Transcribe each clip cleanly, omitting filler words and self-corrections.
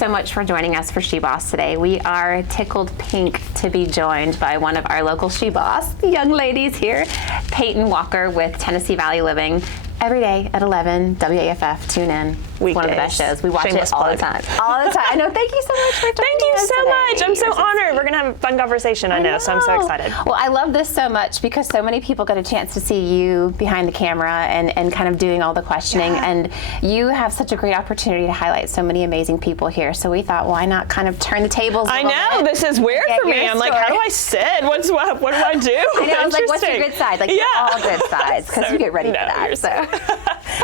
so much for joining us for SheBoss today. We are tickled pink to be joined by one of our local SheBoss young ladies here, Payton Walker with Tennessee Valley Living. Every day at 11, WAFF, tune in. Weekdays. One of the best shows. We watch Shameless it all plug. the time. All the time. I know. Thank you so much for joining Thank you us so today. much. I'm so You're honored. sweet. We're going to have a fun conversation, I know, so I'm so excited. Well, I love this so much because so many people get a chance to see you behind the camera and kind of doing all the questioning. Yeah. And you have such a great opportunity to highlight so many amazing people here. So we thought, why not kind of turn the tables a I little know. bit? This is weird Get for me. your I'm like, story. how do I sit? What do I do? I know. I was like, what's your Interesting. good side? Like, Yeah. all good sides because So, you get ready no, for that. you're So.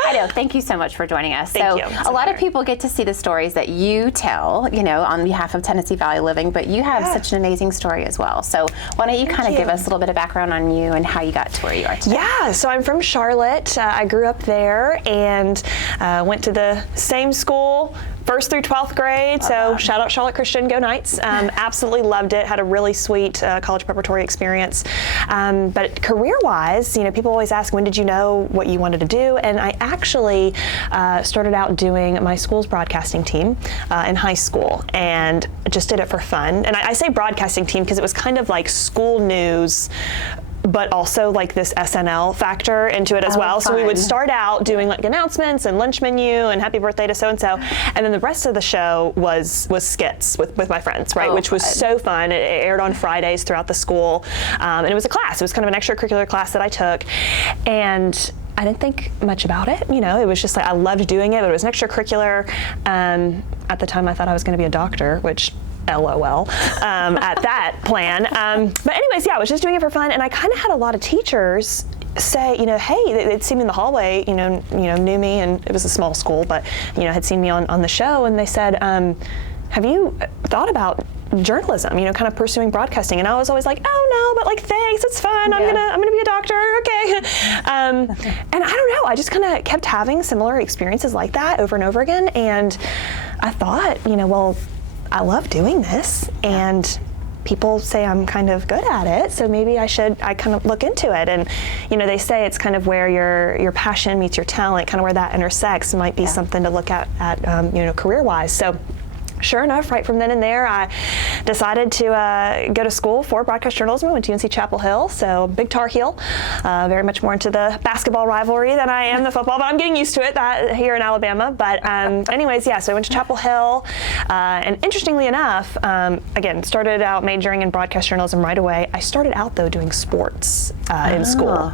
I know. Thank you so much for joining us. Thank you. A lot of people get to see the stories that you tell, you know, on behalf of Tennessee Valley Living, but you have such an amazing story as well. So why don't you kind of give us a little bit of background on you and how you got to where you are today? Yeah, so I'm from Charlotte. I grew up there and went to the same school, 1st through 12th grade. So shout out Charlotte Christian, go Knights. Absolutely loved it. Had a really sweet college preparatory experience. But career-wise, you know, people always ask, when did you know what you wanted to do? And I actually started out doing my school's broadcasting team in high school and just did it for fun. And I say broadcasting team because it was kind of like school news, but also like this SNL factor into it as well. Fun. So we would start out doing like announcements and lunch menu and happy birthday to so-and-so. And then the rest of the show was skits with my friends, right? Which was so fun. It aired on Fridays throughout the school. And it was a class. It was kind of an extracurricular class that I took. And I didn't think much about it. You know, it was just like, I loved doing it, but it was an extracurricular. At the time I thought I was gonna be a doctor, which LOL at that plan. But anyways, yeah, I was just doing it for fun, and I kind of had a lot of teachers say, you know, hey, they'd seen me in the hallway, you know, knew me, and it was a small school, but you know, had seen me on the show, and they said, have you thought about journalism, you know, kind of pursuing broadcasting? And I was always like, oh no, but like, thanks, it's fun. I'm gonna be a doctor, okay. And I don't know, I just kind of kept having similar experiences like that over and over again, and I thought, you know, well, I love doing this, and people say I'm kind of good at it, so maybe I kind of look into it. And you know, they say it's kind of where your passion meets your talent, kind of where that intersects. It might be something to look at you know, career-wise. So sure enough, right from then and there, I decided to go to school for broadcast journalism. I went to UNC Chapel Hill, so big Tar Heel, very much more into the basketball rivalry than I am the football, but I'm getting used to it here in Alabama. But anyways, yeah, so I went to Chapel Hill, and interestingly enough, again, started out majoring in broadcast journalism right away. I started out, though, doing sports in school,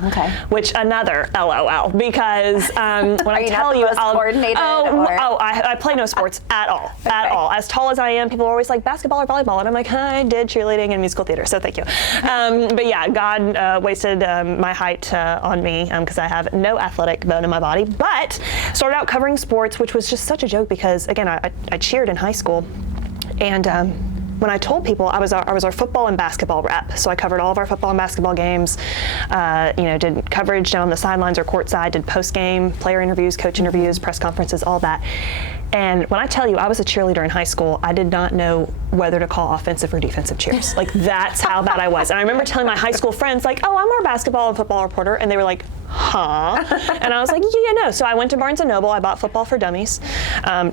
which another LOL, because when I tell you, I play no sports at all, at all. As tall as I am, people are always like, basketball or volleyball, and I'm like, I did cheerleading and musical theater, so thank you. But yeah, God wasted my height on me because I have no athletic bone in my body, but started out covering sports, which was just such a joke because, again, I cheered in high school, and when I told people, I was our football and basketball rep, so I covered all of our football and basketball games, you know, did coverage down on the sidelines or courtside, did post-game, player interviews, coach interviews, press conferences, all that. And when I tell you I was a cheerleader in high school, I did not know whether to call offensive or defensive cheers. Like, that's how bad I was. And I remember telling my high school friends, like, oh, I'm our basketball and football reporter, and they were like, huh? And I was like, yeah, no. So I went to Barnes & Noble, I bought Football for Dummies.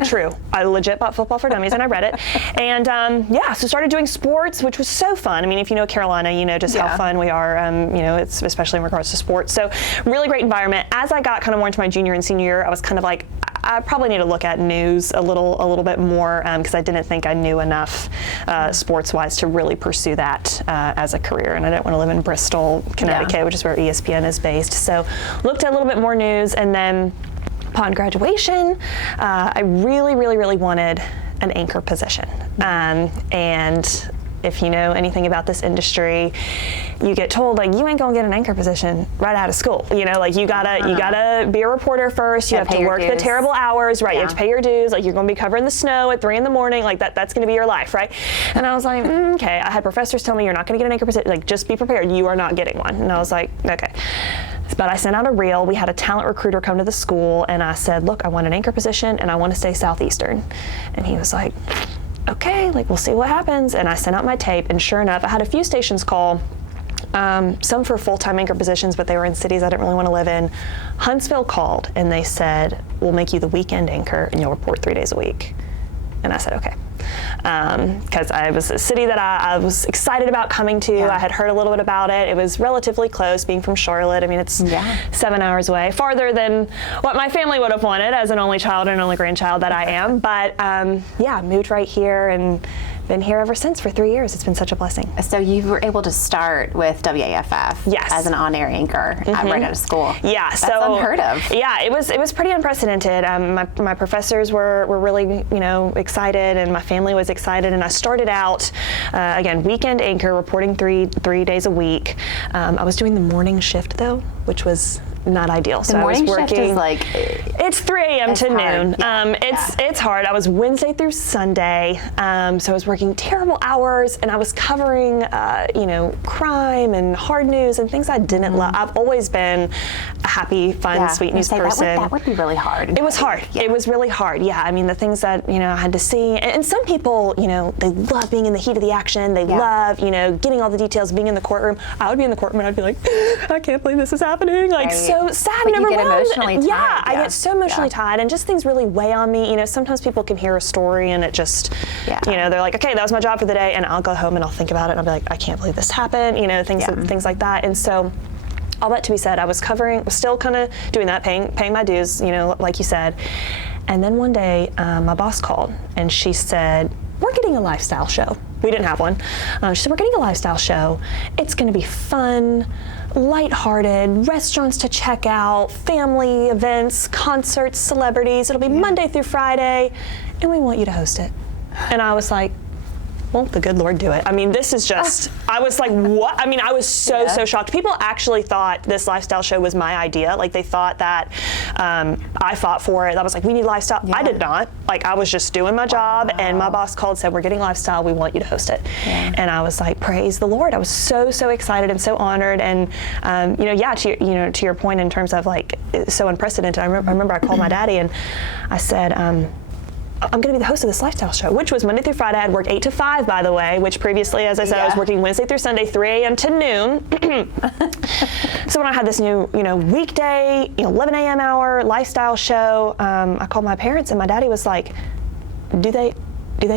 True, I legit bought Football for Dummies, and I read it. And yeah, so started doing sports, which was so fun. I mean, if you know Carolina, you know just how fun we are, you know, it's especially in regards to sports. So really great environment. As I got kind of more into my junior and senior year, I was kind of like, I probably need to look at news a little bit more because I didn't think I knew enough sports-wise to really pursue that as a career. And I didn't want to live in Bristol, Connecticut, which is where ESPN is based. So looked at a little bit more news, and then upon graduation, I really, really, really wanted an anchor position. And if you know anything about this industry, you get told, like, you ain't gonna get an anchor position right out of school. You know, like, you gotta be a reporter first. You have to work the terrible hours, right? You have to pay your dues. Like, you're gonna be covering the snow at 3 in the morning. Like, that's gonna be your life, right? And I was like, okay. I had professors tell me, you're not gonna get an anchor position. Like, just be prepared. You are not getting one. And I was like, okay. But I sent out a reel. We had a talent recruiter come to the school, and I said, look, I want an anchor position, and I want to stay Southeastern. And he was like, okay, like, we'll see what happens. And I sent out my tape, and sure enough, I had a few stations call, some for full-time anchor positions, but they were in cities I didn't really want to live in. Huntsville called, and they said, we'll make you the weekend anchor, and you'll report 3 days a week. And I said, okay. Because I was a city that I was excited about coming to. I had heard a little bit about it. It was relatively close, being from Charlotte. I mean, it's 7 hours away, farther than what my family would have wanted as an only child and only grandchild that I am. But moved right here and been here ever since for 3 years. It's been such a blessing. So you were able to start with WAFF as an on-air anchor right out of school. Yeah, that's unheard of. Yeah, it was pretty unprecedented. My professors were really excited, and my family was excited. And I started out again weekend anchor, reporting three days a week. I was doing the morning shift though, which was not ideal. So I was working. Shift is like, it's 3 a.m. to noon. It's hard. I was Wednesday through Sunday, so I was working terrible hours, and I was covering crime and hard news and things I didn't love. I've always been a happy, fun, sweet news person. That would be really hard. It was hard. Yeah. It was really hard. Yeah. I mean, the things that I had to see, and some people they love being in the heat of the action. They love getting all the details, being in the courtroom. I would be in the courtroom and I'd be like, I can't believe this is happening. Like so sad and overwhelmed. You get emotionally tied. Yeah, I get so emotionally tied, and just things really weigh on me. Sometimes people can hear a story and it just, they're like, okay, that was my job for the day, and I'll go home and I'll think about it and I'll be like, I can't believe this happened. Things like that. And so, all that to be said, I was still kind of doing that, paying my dues, like you said. And then one day, my boss called and she said, we're getting a lifestyle show. We didn't have one. She said, we're getting a lifestyle show. It's going to be fun, lighthearted, restaurants to check out, family events, concerts, celebrities. It'll be Monday through Friday, and we want you to host it. And I was like, won't the good Lord do it? I mean, this is just, I was like, what? I mean, I was so shocked. People actually thought this lifestyle show was my idea. Like, they thought that I fought for it. I was like, we need lifestyle. I did not. Like, I was just doing my job, and my boss called, said, we're getting lifestyle. We want you to host it. And I was like, praise the Lord. I was so excited and so honored. And, to your point in terms of, like, so unprecedented, I remember I called my daddy, and I said, I'm going to be the host of this lifestyle show, which was Monday through Friday. I'd worked 8 to 5, by the way, which previously, as I said, I was working Wednesday through Sunday, 3 a.m. to noon. So when I had this new, weekday, 11 a.m. hour lifestyle show, I called my parents, and my daddy was like, do they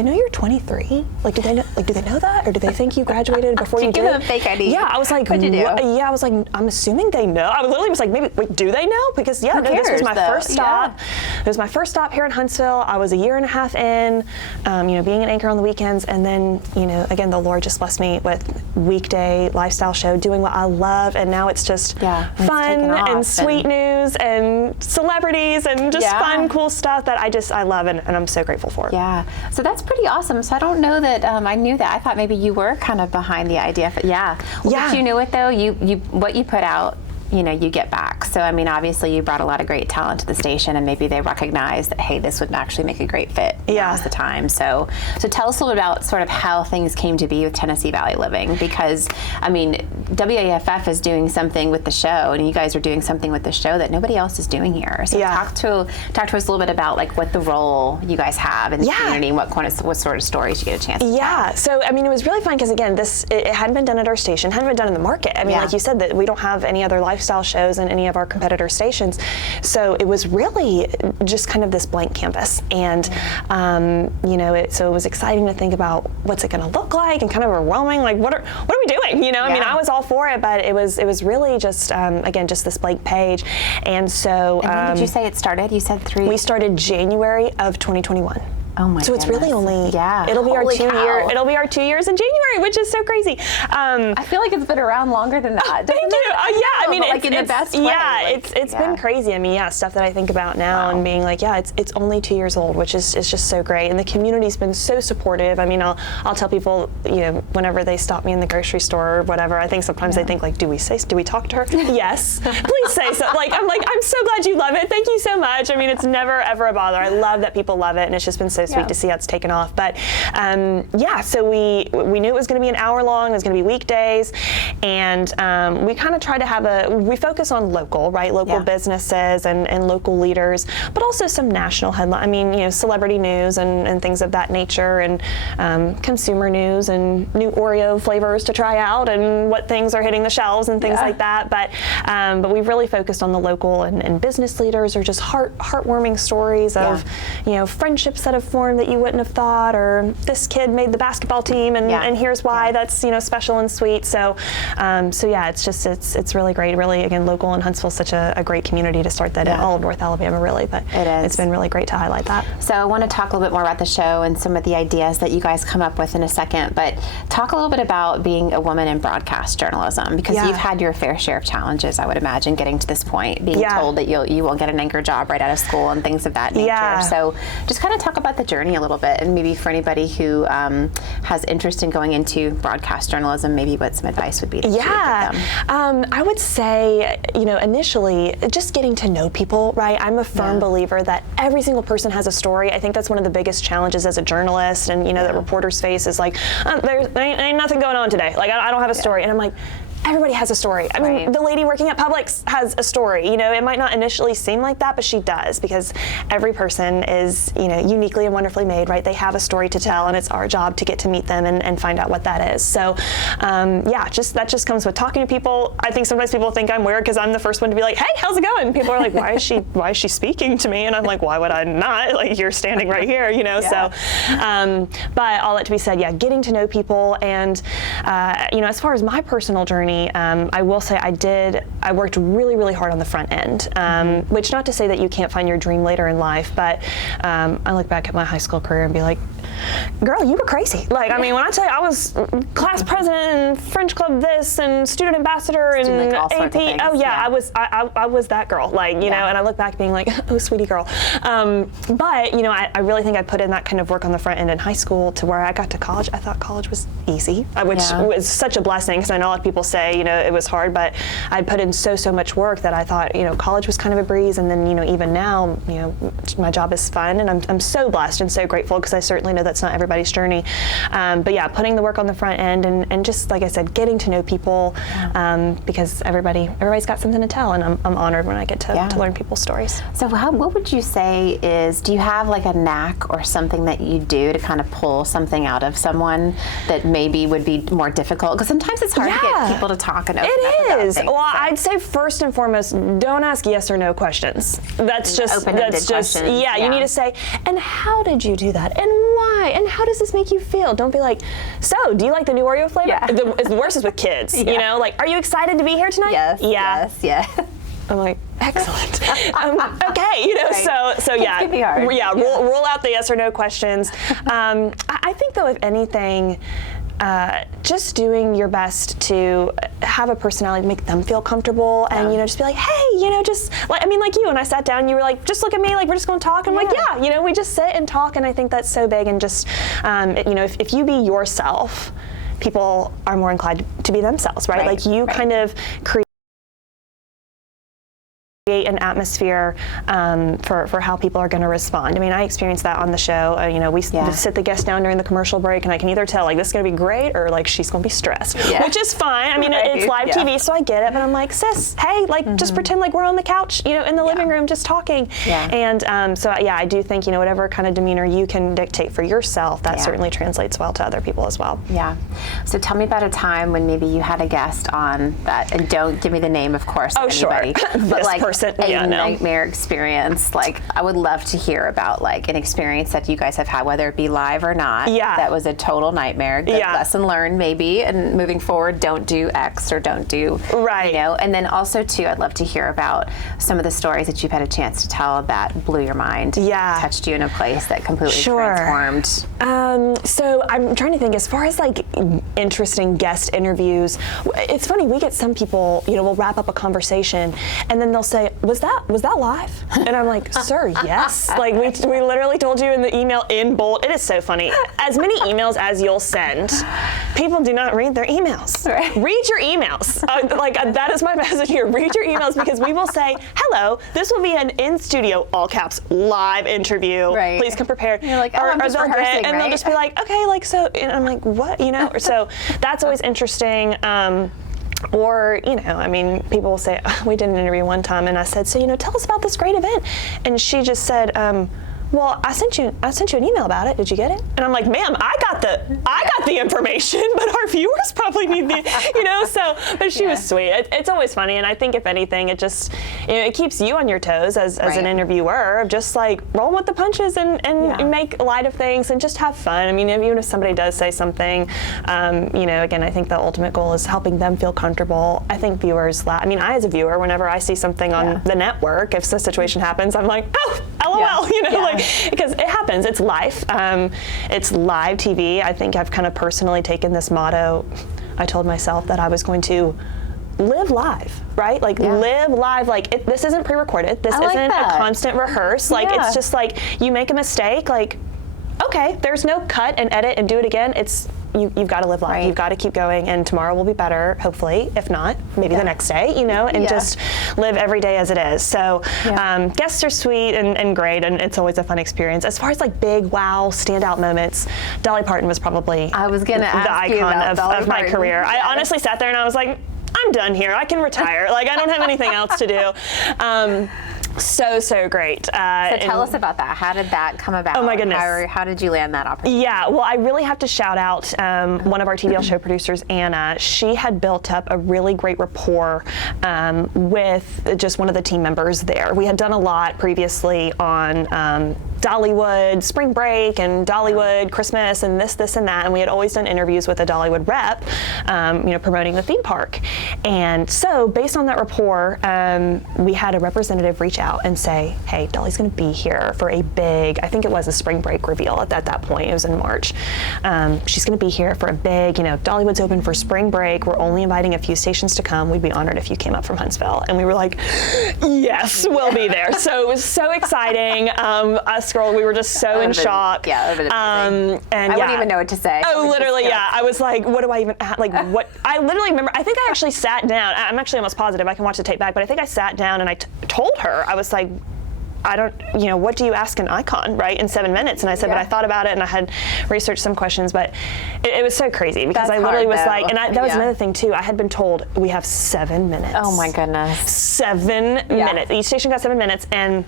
know you're 23? Like, do they know that? Or do they think you graduated before you did? Give them a fake ID. Yeah, I was like, what'd you do? Yeah, I was like, I'm assuming they know. I literally was like, maybe, wait, do they know? Because this was my first stop. It was my first stop here in Huntsville. I was a year and a half in, being an anchor on the weekends. And then, again, the Lord just blessed me with weekday lifestyle show, doing what I love. And now it's just fun and sweet news and celebrities and just fun, cool stuff that I love and I'm so grateful for. Yeah. So that's pretty awesome. So I don't know that I knew that. I thought maybe you were kind of behind the idea. But you knew it though. You what you put out, you get back. So, I mean, obviously you brought a lot of great talent to the station, and maybe they recognized that, hey, this would actually make a great fit. Now's the time. So tell us a little bit about sort of how things came to be with Tennessee Valley Living, because, I mean, WAFF is doing something with the show, and you guys are doing something with the show that nobody else is doing here. So talk to us a little bit about, like, what the role you guys have in the community and what sort of stories you get a chance to tell. So, I mean, it was really fun because, again, it hadn't been done at our station, hadn't been done in the market. I mean, like you said, that we don't have any other lifestyle shows in any of our competitor stations. So it was really just kind of this blank canvas. And, so it was exciting to think about what's it going to look like, and kind of overwhelming, like, what are we doing? I mean, I was all for it, but it was really just, again, just this blank page. And so. And when did you say it started? You said 3. We started January of 2021. Oh my! So it's really only it'll be our 2 year. It'll be our 2 years in January, which is so crazy. I feel like it's been around longer than that. Thank you. I mean, like in the best way. Yeah, it's been crazy. I mean, stuff that I think about now and being like, it's only 2 years old, which is just so great. And the community's been so supportive. I mean, I'll tell people, whenever they stop me in the grocery store or whatever, I think sometimes they think, like, do we talk to her? Yes, please say so. I'm so glad you love it. Thank you so much. I mean, it's never ever a bother. I love that people love it, and it's just been so sweet to see how it's taken off. But so we knew it was going to be an hour long. It was going to be weekdays, and we kind of try to we focus on local businesses and local leaders, but also some national headline. I mean, celebrity news and things of that nature, and consumer news and new Oreo flavors to try out, and what things are hitting the shelves and things like that. But we've really focused on the local and business leaders, or just heartwarming stories of friendships that have performed that you wouldn't have thought, or this kid made the basketball team, and here's why that's special and sweet. So yeah, it's really great. Really, again, local in Huntsville, such a great community to start that in all of North Alabama, really. But it's been really great to highlight that. So I want to talk a little bit more about the show and some of the ideas that you guys come up with in a second, but talk a little bit about being a woman in broadcast journalism, because you've had your fair share of challenges, I would imagine, getting to this point, being told that you won't get an anchor job right out of school and things of that nature. So just kind of talk about the journey a little bit, and maybe for anybody who has interest in going into broadcast journalism, maybe what some advice would be that you would give them. I would say, initially, just getting to know people, right? I'm a firm believer that every single person has a story. I think that's one of the biggest challenges as a journalist, and that reporters face is like, there ain't nothing going on today. Like, I don't have a story. And I'm like, everybody has a story. I mean, the lady working at Publix has a story. It might not initially seem like that, but she does, because every person is, uniquely and wonderfully made, right? They have a story to tell, and it's our job to get to meet them and find out what that is. So, that just comes with talking to people. I think sometimes people think I'm weird because I'm the first one to be like, hey, how's it going? People are like, why is she speaking to me? And I'm like, why would I not? Like, you're standing right here, So, but all that to be said, getting to know people, and as far as my personal journey, I will say I worked really, really hard on the front end, which, not to say that you can't find your dream later in life, but I look back at my high school career and be like, girl, you were crazy. Like, I mean, when I tell you I was class president and French club this and student ambassador and AP, I was that girl, like, and I look back being like, oh, sweetie girl. But, I really think I put in that kind of work on the front end in high school to where I got to college. I thought college was easy, which was such a blessing, because I know a lot of people say, it was hard, but I'd put in so much work that I thought, college was kind of a breeze. And then, even now, my job is fun, and I'm so blessed and so grateful, because I certainly know that's not everybody's journey. But putting the work on the front end, and just, like I said, getting to know people, because everybody's got something to tell, and I'm honored when I get to learn people's stories. So what would you say do you have like a knack or something that you do to kind of pull something out of someone that maybe would be more difficult? Because sometimes it's hard to get people to talk and open up about things. Well, I'd say first and foremost, don't ask yes or no questions. That's just questions. You need to say, and how did you do that? And why? And how does this make you feel? Don't be like, so do you like the new Oreo flavor? The worst is with kids. Like, are you excited to be here tonight? Yes. I'm like, excellent. Okay, so It can be hard. Rule out the yes or no questions. I think, though, if anything, just doing your best to have a personality, make them feel comfortable, and just be like, hey, just like, like you, when I sat down, you were like, just look at me, like, we're just going to talk. I'm like, we just sit and talk, and I think that's so big. And just if you be yourself, people are more inclined to be themselves, right? Like, you kind of create an atmosphere for how people are going to respond. I mean, I experienced that on the show. We sit the guest down during the commercial break, and I can either tell, like, this is going to be great, or like, she's going to be stressed, which is fine. I mean, it's live TV, so I get it. But I'm like, sis, hey, like, just pretend like we're on the couch, in the living room, just talking. And I do think, whatever kind of demeanor you can dictate for yourself, that certainly translates well to other people as well. Yeah. So tell me about a time when maybe you had a guest on that, and don't give me the name, of course, of anybody, but like a nightmare experience. Like, I would love to hear about like an experience that you guys have had, whether it be live or not. That was a total nightmare. Good lesson learned, maybe, and moving forward, don't do X or don't do And then also too, I'd love to hear about some of the stories that you've had a chance to tell that blew your mind. Touched you in a place that completely transformed. So I'm trying to think, as far as like interesting guest interviews, it's funny, we get some people, we'll wrap up a conversation and then they'll say, was that live? And I'm like, sir, yes. Like, we literally told you in the email in bold. It is so funny. As many emails as you'll send, people do not read their emails. Read your emails. That is my message here. Read your emails, because we will say, hello, this will be an in-studio, all caps, live interview. Please come prepared. You're like, I'm just rehearsing, and they'll just be like, okay, like, so, and I'm like, what, So that's always interesting. Or, people will say, we did an interview one time, and I said, so, tell us about this great event. And she just said, well, I sent you an email about it. Did you get it? And I'm like, ma'am, I got the information, but our viewers probably need the, so, but she was sweet. It's always funny. And I think if anything, it just, it keeps you on your toes as an interviewer, of just like roll with the punches and make light of things and just have fun. I mean, even if somebody does say something, again, I think the ultimate goal is helping them feel comfortable. I think viewers laugh. I mean, I as a viewer, whenever I see something on the network, if a situation happens, I'm like, oh, LOL, because it happens. It's life. It's live TV. I think I've kind of personally taken this motto. I told myself that I was going to live live, right? Like live live. Like this isn't pre-recorded. This isn't a constant rehearse. Like it's just like you make a mistake. Like, okay, there's no cut and edit and do it again. It's you've got to live life. Right. You've got to keep going, and tomorrow will be better, hopefully. If not, maybe the next day, and just live every day as it is. So guests are sweet and great, and it's always a fun experience. As far as like big wow standout moments, Dolly Parton was probably the icon of my career. I honestly sat there and I was like, I'm done here. I can retire. Like I don't have anything else to do. So great. So tell us about that. How did that come about? Oh my goodness. How did you land that opportunity? Yeah, well, I really have to shout out one of our TVL show producers, Anna. She had built up a really great rapport with just one of the team members there. We had done a lot previously on Dollywood Spring Break and Dollywood Christmas and this and that, and we had always done interviews with a Dollywood rep, promoting the theme park. And so based on that rapport, we had a representative reach out and say, hey, Dolly's going to be here for a big, I think it was a Spring Break reveal at that point, it was in March. She's going to be here for a big, Dollywood's open for Spring Break, we're only inviting a few stations to come, we'd be honored if you came up from Huntsville. And we were like, yes, we'll be there. So it was so exciting. Us girls, we were just so in shock. Yeah, it would have been amazing. And I wouldn't even know what to say. Oh, literally, I was like, what do I even, what? I literally remember, I think I actually sat down, I'm actually almost positive, I can watch the tape back, but I think I sat down and I told her, I was like, I don't, what do you ask an icon, right, in 7 minutes? And I said, but I thought about it and I had researched some questions, but it was so crazy because I literally was like, and that was another thing too, I had been told we have 7 minutes. Oh my goodness. 7 minutes. Each station got 7 minutes, and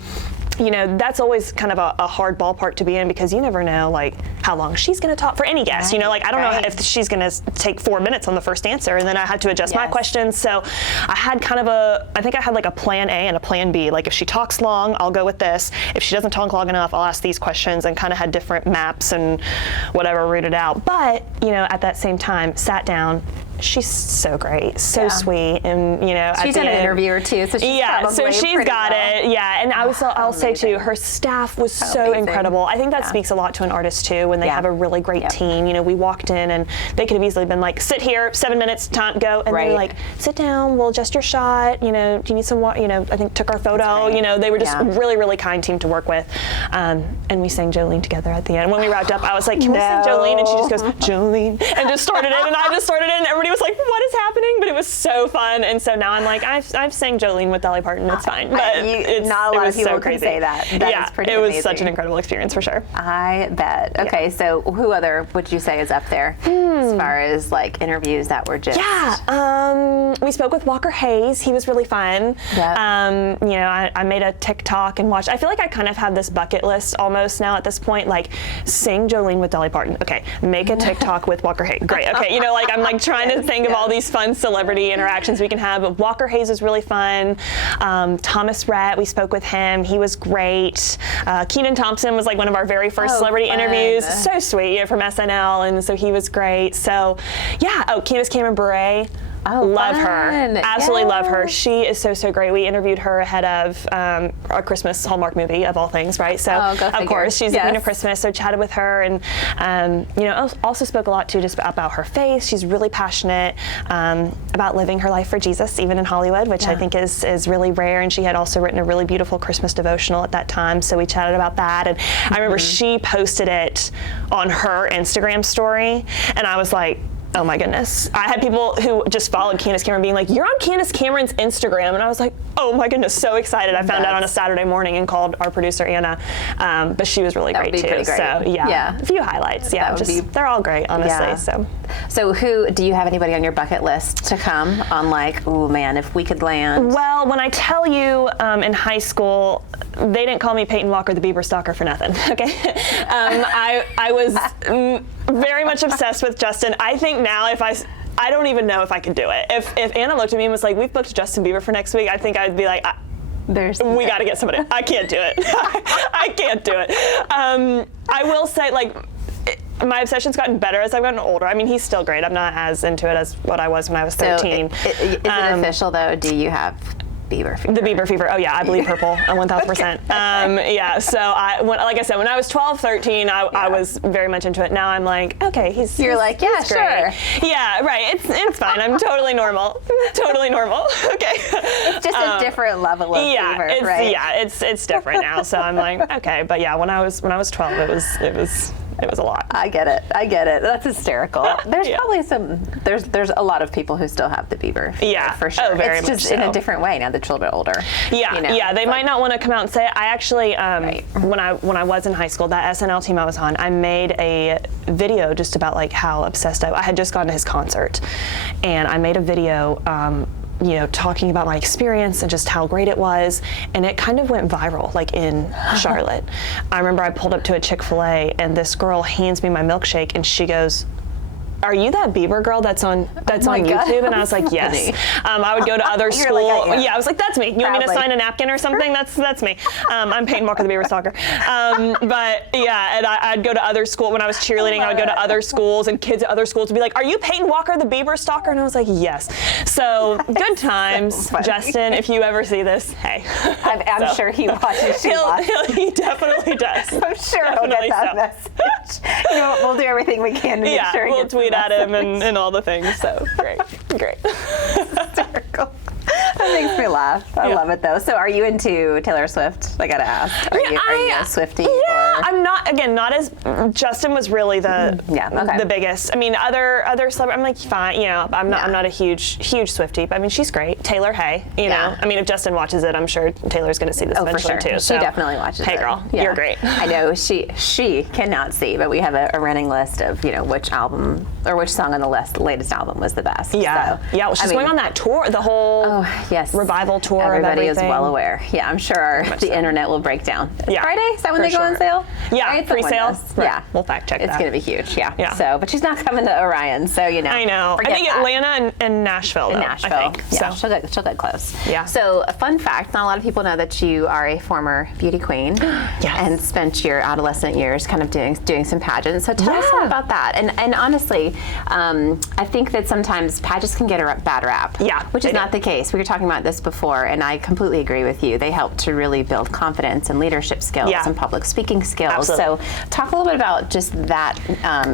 that's always kind of a hard ballpark to be in because you never know like how long she's going to talk for any guest. I don't know if she's going to take 4 minutes on the first answer, and then I had to adjust my questions. So I had kind of I think I had like a plan A and a plan B. Like if she talks long, I'll go with this. If she doesn't talk long enough, I'll ask these questions, and kind of had different maps and whatever rooted out. But, at that same time, sat down. She's so great, so sweet, and she's an interviewer too, so she's so she's got it, and I'll say too, her staff was so incredible. I think that speaks a lot to an artist too when they have a really great team. We walked in and they could have easily been like, sit here, 7 minutes, time, go, and they're like, sit down, we'll adjust your shot. Do you need some water? I think took our photo. They were just really, really kind team to work with, and we sang Jolene together at the end. When we wrapped up, I was like, can we sing Jolene? And she just goes, Jolene, and just started it, and I just started it, and everybody was like, what is happening? But it was so fun, and so now I'm like, I've sang Jolene with Dolly Parton, it's fine. But not a lot of people can say that. That is pretty amazing. Was such an incredible experience for sure. I bet. Okay, so who other would you say is up there as far as like interviews that were just? We spoke with Walker Hayes. He was really fun. I made a TikTok and watched. I feel like I kind of have this bucket list almost now at this point, like sing Jolene with Dolly Parton. Okay, make a TikTok with Walker Hayes. Great. Okay, I'm like trying to think of all these fun celebrity interactions we can have. But Walker Hayes was really fun. Thomas Rhett, we spoke with him. He was great. Kenan Thompson was like one of our very first celebrity interviews. So sweet, from SNL, and so he was great. So Candace Cameron Bure. Love her. Absolutely love her. She is so great. We interviewed her ahead of our Christmas Hallmark movie, of all things, right? So, of course, she's the Queen of Christmas, so chatted with her, and, also spoke a lot, too, just about her faith. She's really passionate about living her life for Jesus, even in Hollywood, which I think is really rare, and she had also written a really beautiful Christmas devotional at that time, so we chatted about that, and I remember she posted it on her Instagram story, and I was like, Oh my goodness. I had people who just followed Candace Cameron being like, you're on Candace Cameron's Instagram. And I was like, oh my goodness, so excited. I found out on a Saturday morning and called our producer, Anna. But she was really great too. Pretty great. So yeah, a few highlights. Yeah, they're all great, honestly. Yeah. So who, do you have anybody on your bucket list to come on like, oh man, if we could land? Well, when I tell you in high school, they didn't call me Payton Walker the Bieber stalker for nothing, okay? I was very much obsessed with Justin. I think now I don't even know if I could do it. If Anna looked at me and was like, we've booked Justin Bieber for next week, I think I'd be like, we got to get somebody. I can't do it. I can't do it. I will say, like, my obsession's gotten better as I've gotten older. I mean, he's still great. I'm not as into it as what I was when I was 13. So is it official, though? Do you have Bieber fever? The Bieber fever. Oh yeah, I bleed purple 1,000%. Yeah, so like I said, when I was 12, 13, I was very much into it. Now I'm like, okay, You're like, yeah, he's sure. Great. Yeah, right. It's fine. I'm totally normal. Totally normal. Okay. It's just a different level of fever, right? Yeah, it's different now. So I'm like, okay, but yeah, when I was 12, it was a lot. I get it. That's hysterical. There's probably there's a lot of people who still have the Bieber fever, for sure. Oh, very it's just much so. in a different way now that you're a little bit older. Yeah, they might not want to come out and say it. I actually, when I was in high school, that SNL team I was on, I made a video just about like how obsessed I had just gone to his concert, and I made a video talking about my experience and just how great it was, and it kind of went viral, like in Charlotte. I remember I pulled up to a Chick-fil-A and this girl hands me my milkshake and she goes, are you that Bieber girl that's on YouTube? And I was like, yes. I would go to other schools. Like, I was like, that's me. You want me to sign a napkin or something? That's me. I'm Payton Walker, the Bieber stalker. But yeah, and I'd go to other schools. When I was cheerleading, I would go to other schools, and kids at other schools would be like, are you Payton Walker, the Bieber stalker? And I was like, yes. So good times, so Justin, if you ever see this, hey. I'm sure he watches SheBoss. He definitely does. I'm sure he'll get that message. You know, we'll do everything we can to make sure he gets tweet at him and all the things. So great. Hysterical. That makes me laugh. I love it though. So are you into Taylor Swift? I gotta ask. Are you a Swiftie? Yeah, I'm not as Justin was really the biggest. I mean, other celebrities, I'm like, fine, I'm not a huge Swiftie, but I mean, she's great. Taylor, hey, you know. I mean, if Justin watches it, I'm sure Taylor's gonna see this eventually too. She definitely watches it. Hey girl, you're great. I know she cannot see, but we have a running list of, which album or which song on the latest album was the best. Yeah. So, well, she's going on that tour, the whole revival tour. Everybody is well aware. Yeah, I'm sure the internet will break down. Yeah. Friday? Is that when they go on sale? Yeah, right? pre-sale. Right. Yeah. We'll fact check that. It's going to be huge. Yeah. So, but she's not coming to Orion, so I know. I think Atlanta and Nashville. Though, Nashville. I think. Yeah, so. she'll get close. Yeah. So, a fun fact, not a lot of people know that you are a former beauty queen. Yes. And spent your adolescent years kind of doing some pageants. So tell us all about that. And honestly, I think that sometimes pageants can get a bad rap. Yeah. Which is not the case. We were talking about this before, and I completely agree with you. They help to really build confidence and leadership skills and public speaking skills. Absolutely. So talk a little bit about just that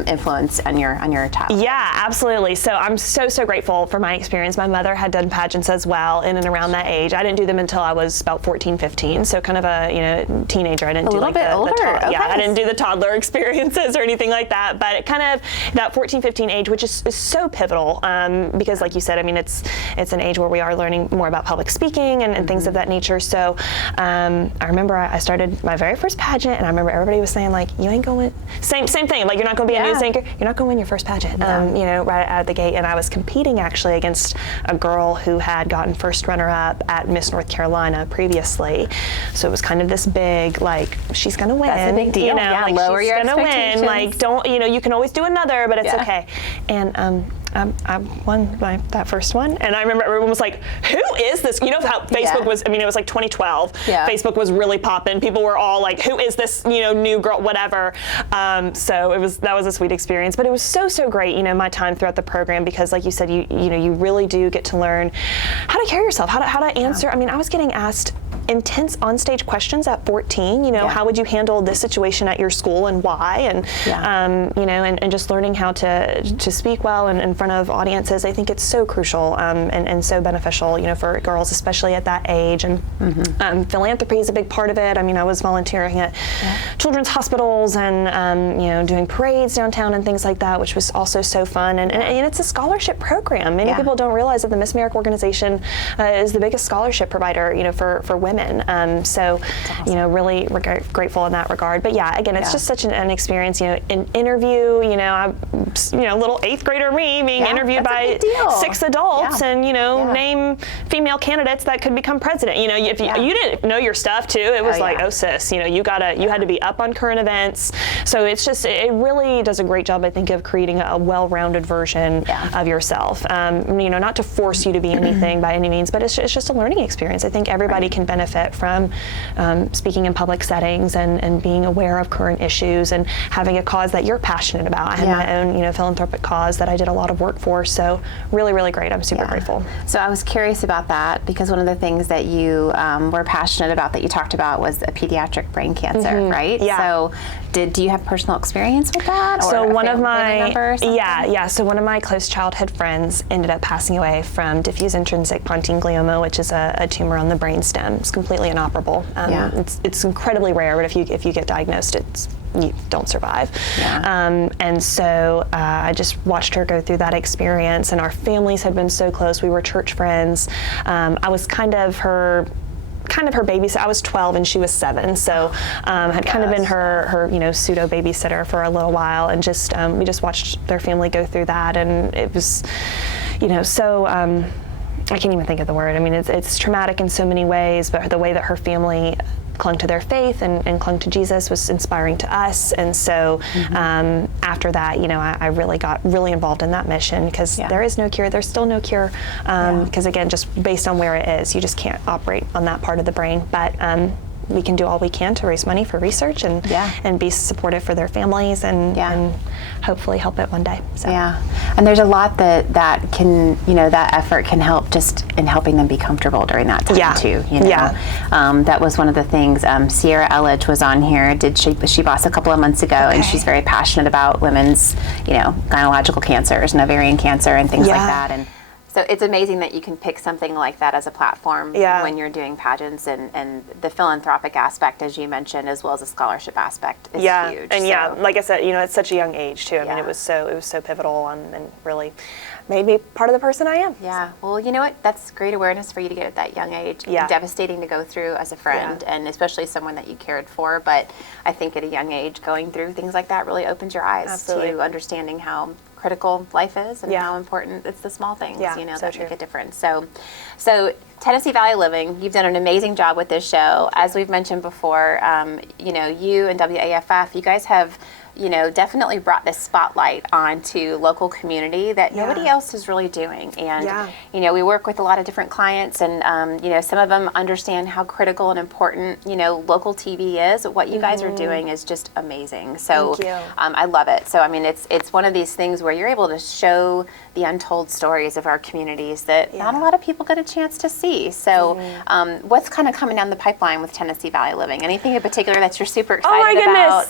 influence on your childhood. Yeah, absolutely. So I'm so grateful for my experience. My mother had done pageants as well in and around that age. I didn't do them until I was about 14, 15. So kind of a teenager. I didn't do like the older. Okay. Yeah, I didn't do the toddler experiences or anything like that. But it kind of that 14, 15 age, which is so pivotal because, like you said, I mean, it's an age where we are learning more about public speaking and things of that nature. So I remember I started my very first pageant, and I remember everybody was saying like, you ain't going, same thing, like you're not going to be a news anchor, you're not going to win your first pageant, right out of the gate. And I was competing actually against a girl who had gotten first runner-up at Miss North Carolina previously. So it was kind of this big, like, she's going to win. That's a big deal. Like, lower your expectations. Win. Like, don't, you can always do another, but it's okay. And I won that first one, and I remember everyone was like, who is this? You know how Facebook was, I mean, it was like 2012. Facebook was really popping. People were all like, who is this, new girl, whatever. So that was a sweet experience, but it was so great, my time throughout the program, because like you said, you really do get to learn how to carry yourself, how to answer. I mean, I was getting asked intense onstage questions at 14. How would you handle this situation at your school and why? And and just learning how to speak well in front of audiences. I think it's so crucial and so beneficial, for girls, especially at that age. And philanthropy is a big part of it. I mean, I was volunteering at children's hospitals and doing parades downtown and things like that, which was also so fun. And it's a scholarship program. Many people don't realize that the Miss America organization is the biggest scholarship provider, for women. So, awesome. Really grateful in that regard. But again, it's just such an experience. An interview. Little 8th grader me being interviewed by 6 adults, and name female candidates that could become president. If you didn't know your stuff too, it was oh sis, you had to be up on current events. So it really does a great job, I think, of creating a well-rounded version of yourself. Not to force you to be anything by any means, but it's just a learning experience. I think everybody can benefit from speaking in public settings and being aware of current issues and having a cause that you're passionate about. I have my own, philanthropic cause that I did a lot of work for. So really, really great. I'm super grateful. So I was curious about that because one of the things that you were passionate about that you talked about was a pediatric brain cancer, right? Yeah. So do you have personal experience with that? So or one of my So one of my close childhood friends ended up passing away from diffuse intrinsic pontine glioma, which is a tumor on the brainstem. It's completely inoperable. It's incredibly rare, but if you get diagnosed, you don't survive. And so I just watched her go through that experience, and our families had been so close. We were church friends. I was kind of her babysitter. I was 12 and she was 7, so had kind of been her pseudo babysitter for a little while, and just we just watched their family go through that, and it was so I can't even think of the word. I mean, it's traumatic in so many ways, but the way that her family clung to their faith and clung to Jesus was inspiring to us. And so after that, I really got really involved in that mission because there is no cure. There's still no cure because, again, just based on where it is, you just can't operate on that part of the brain. But we can do all we can to raise money for research and be supportive for their families and hopefully help it one day. So. Yeah, and there's a lot that can, that effort can help just in helping them be comfortable during that time too. That was one of the things. Sierra Elledge was on here, did SheBoss a couple of months ago, and she's very passionate about women's, gynecological cancers and ovarian cancer and things like that. And so it's amazing that you can pick something like that as a platform when you're doing pageants, and the philanthropic aspect, as you mentioned, as well as the scholarship aspect is huge. And like I said, it's such a young age too. I mean, it was so pivotal and really made me part of the person I am. Yeah. Well, you know what? That's great awareness for you to get at that young age. Yeah. Devastating to go through as a friend, and especially someone that you cared for. But I think at a young age, going through things like that really opens your eyes to understanding how critical life is and how important it's the small things, that make a difference. So Tennessee Valley Living, you've done an amazing job with this show. As we've mentioned before, you and WAFF, you guys have definitely brought this spotlight onto local community that nobody else is really doing. And, we work with a lot of different clients, and, some of them understand how critical and important, local TV is. What you guys are doing is just amazing. So I love it. So, I mean, it's one of these things where you're able to show the untold stories of our communities that not a lot of people get a chance to see. So what's kind of coming down the pipeline with Tennessee Valley Living? Anything in particular that you're super excited about?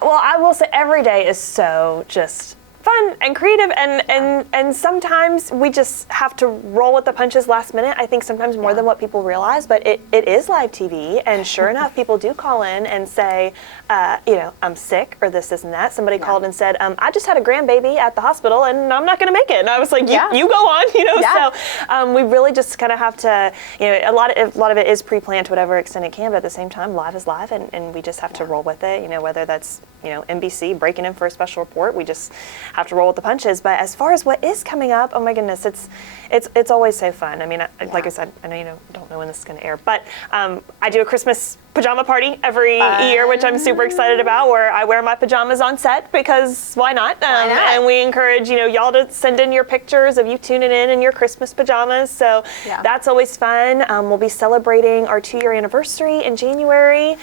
Well, I will say every day is so just fun and creative, and sometimes we just have to roll with the punches last minute. I think sometimes more than what people realize, but it is live TV, and sure enough, people do call in and say, I'm sick, or this and that. Somebody called and said, I just had a grandbaby at the hospital and I'm not going to make it. And I was like, you go on, So we really just kind of have to, a lot of it is pre-planned to whatever extent it can, but at the same time, live is live, and we just have to roll with it, whether that's, NBC breaking in for a special report, we just have to roll with the punches. But as far as what is coming up, oh my goodness, it's always so fun. I mean, like I said, I know you don't know when this is going to air, but I do a Christmas pajama party every year, which I'm super excited about, where I wear my pajamas on set because why not? And we encourage y'all to send in your pictures of you tuning in your Christmas pajamas. So that's always fun. We'll be celebrating our 2-year anniversary in January,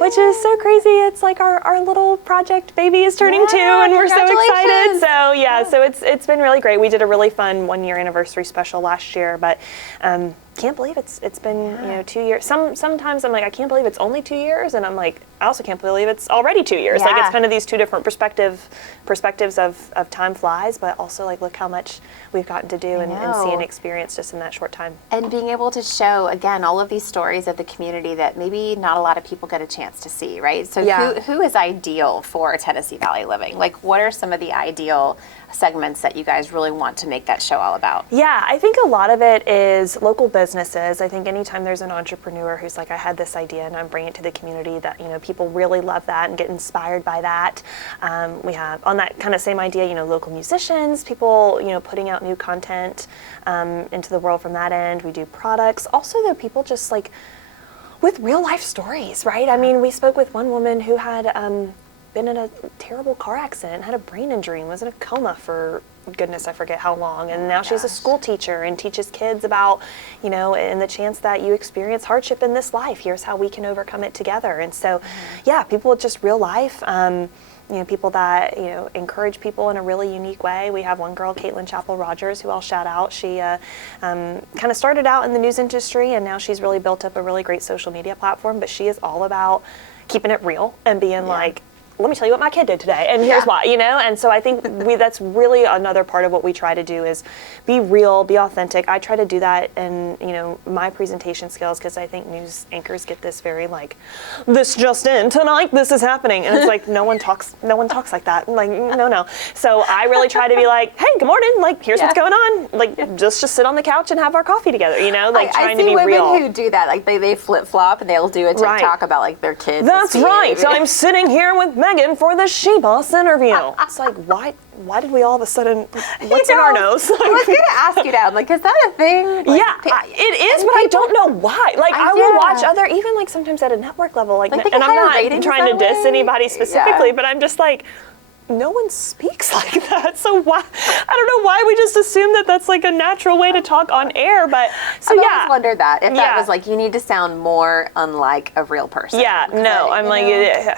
which is so crazy. It's like our little project baby is turning 2, and we're so excited. So so it's been really great. We did a really fun 1-year anniversary special last year, but can't believe it's been 2 years. Sometimes I'm like, I can't believe it's only 2 years, and I'm like, I also can't believe it's already 2 years. Like, it's kind of these two different perspectives of time flies, but also like, look how much we've gotten to do and see and experience just in that short time. And being able to show, again, all of these stories of the community that maybe not a lot of people get a chance to see, right? So who is ideal for Tennessee Valley Living? Like, what are some of the ideal segments that you guys really want to make that show all about? Yeah, I think a lot of it is local businesses. I think anytime there's an entrepreneur who's like, I had this idea and I'm bringing it to the community, that, people really love that and get inspired by that. We have, on that kind of same idea, local musicians, people, putting out new content into the world from that end. We do products. Also, though, people just like with real life stories, right? I mean, we spoke with one woman who had been in a terrible car accident, had a brain injury, and was in a coma for goodness, I forget how long. And now she's a school teacher and teaches kids about, and the chance that you experience hardship in this life. Here's how we can overcome it together. And so, people with just real life. People that, encourage people in a really unique way. We have one girl, Caitlin Chappell-Rogers, who I'll shout out. She kind of started out in the news industry, and now she's really built up a really great social media platform. But she is all about keeping it real and being like, let me tell you what my kid did today, and here's why, and so I think that's really another part of what we try to do is be real, be authentic. I try to do that in, my presentation skills, because I think news anchors get this very like, this just in tonight, this is happening, and it's like, no one talks like that, like, no. So I really try to be like, hey, good morning, like, here's what's going on, like, just sit on the couch and have our coffee together, like, trying to be real. I see women who do that, like, they flip-flop, and they'll do a TikTok about, like, their kids. That's right, so I'm sitting here with Megan for the SheBoss interview. It's like, why did we all of a sudden, what's in our nose? I was going to ask you that. Like, is that a thing? Like, it is, but I don't know why. Like, I will watch even like sometimes at a network level, like and I'm not trying to diss anybody specifically, but I'm just like, no one speaks like that. So why? I don't know why we just assume that that's like a natural way to talk on air. But so I've always wondered that if that was like, you need to sound more unlike a real person. Yeah, no, I'm like,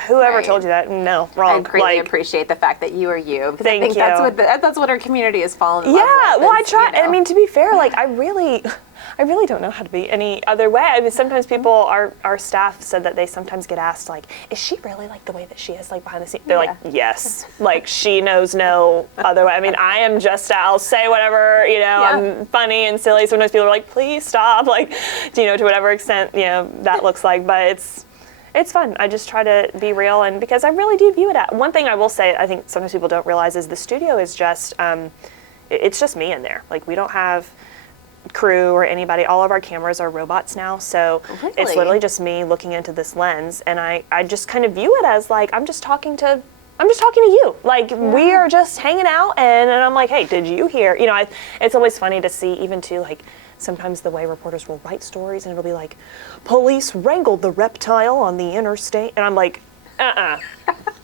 whoever told you that? No, wrong. I greatly appreciate the fact that you are you. Because Thank I think you. that's what our community has fallen in love with. Well, I try. I mean, to be fair, like I really don't know how to be any other way. I mean, sometimes people, our staff said that they sometimes get asked, like, is she really like the way that she is, like, behind the scenes? They're like, yes. Like, she knows no other way. I mean, I am just, I'll say whatever, I'm funny and silly. Sometimes people are like, please stop, like, to whatever extent, that looks like. But it's fun. I just try to be real, and because I really do view it at. One thing I will say, I think sometimes people don't realize, is the studio is just, it's just me in there. Like, we don't have crew or anybody. All of our cameras are robots now, so it's literally just me looking into this lens, and I just kind of view it as like I'm just talking to you. Like, we are just hanging out, and I'm like, hey, did you hear? It's always funny to see, even too, like, sometimes the way reporters will write stories, and it'll be like, police wrangled the reptile on the interstate, and I'm like,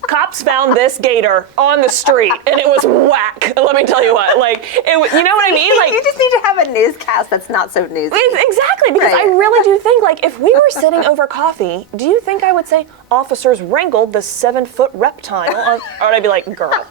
cops found this gator on the street, and it was whack. Let me tell you what, like, you know what I mean? Like, you just need to have a newscast that's not so newsy. Exactly, because I really do think, like, if we were sitting over coffee, do you think I would say, officers wrangled the 7-foot reptile? Or would I be like, girl,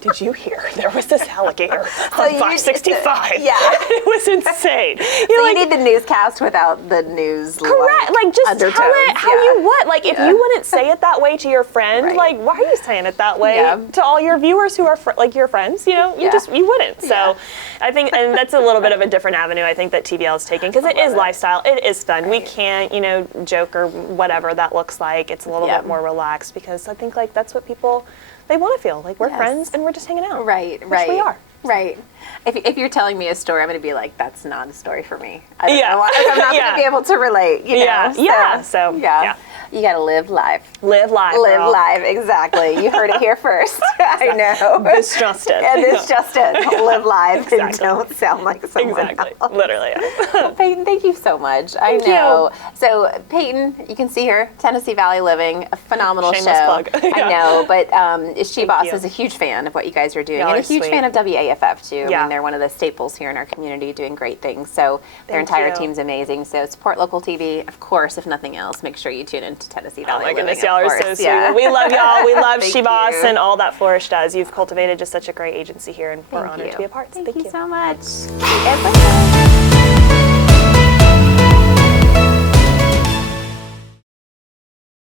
did you hear? There was this alligator on 565. It was insane. You need the newscast without the news. Correct. Like, just undertones. Tell it how you would. Like, if you wouldn't say it that way to your friend, like, why are you saying it that way to all your viewers who are like your friends? You wouldn't. So I think, and that's a little bit of a different avenue, I think, that TVL is taking, because it is lifestyle. It is fun. We can't, joke or whatever that looks like. It's a little bit more relaxed, because I think, like, that's what people, they want to feel like we're friends and we're just hanging out. Right. Which we are. Right. If you're telling me a story, I'm going to be like, that's not a story for me. I don't know. I'm not going to be able to relate. So you got to live live. Live live. Live live. Exactly. You heard it here first. I know. This just it. And this just it. Live live and don't sound like someone else. Literally. Well, Peyton, thank you so much. I know. So Peyton, you can see her, Tennessee Valley Living, a phenomenal Shameless show. plug. I know, but SheBoss is a huge fan of what you guys are doing, and a huge fan of WAFF too. I mean, they're one of the staples here in our community, doing great things. So their entire team's amazing. So support local TV, of course. If nothing else, make sure you tune in to Tennessee Valley Living. Oh my goodness, y'all are so sweet. We love y'all. We love SheBoss and all that Flourish does. You've cultivated just such a great agency here, and we're honored to be a part. Thank you so much.